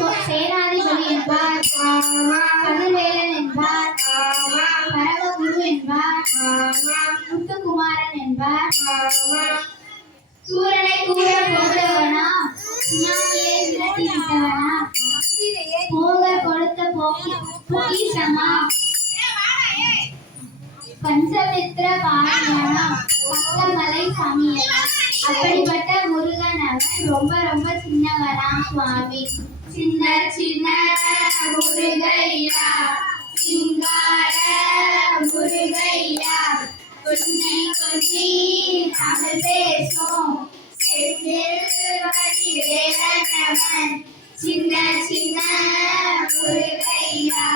சேனாதிபதி என்பார், கதிர்வேலன் என்பார், பரமகுரு என்பார், முத்துக்குமாரன் என்பார். சூரனை கூட போட்டவனா, சுனாமியை விரட்டி விட்டவனா, போக கொடுத்த பொக்கிஷமா, பஞ்சமித்ர பாண்டியனா, பக்கமலை சமியனா. அப்படிப்பட்ட முருகன் அவன் ரொம்ப ரொம்ப சின்னவனாம் சுவாமி. சின்ன சின்ன முருகையா, சிங்கார முருகையா, உன்னை கொஞ்சி தமிழ் பேசும் செந்தில் வடிவேலனவன். சின்ன சின்ன முருகையா,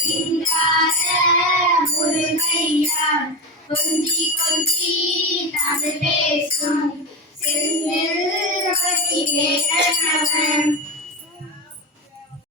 சிங்கார முருகையா, கொஞ்சி கொஞ்சி தமிழ் பேசும் செந்தில் வடிவேலனவன்.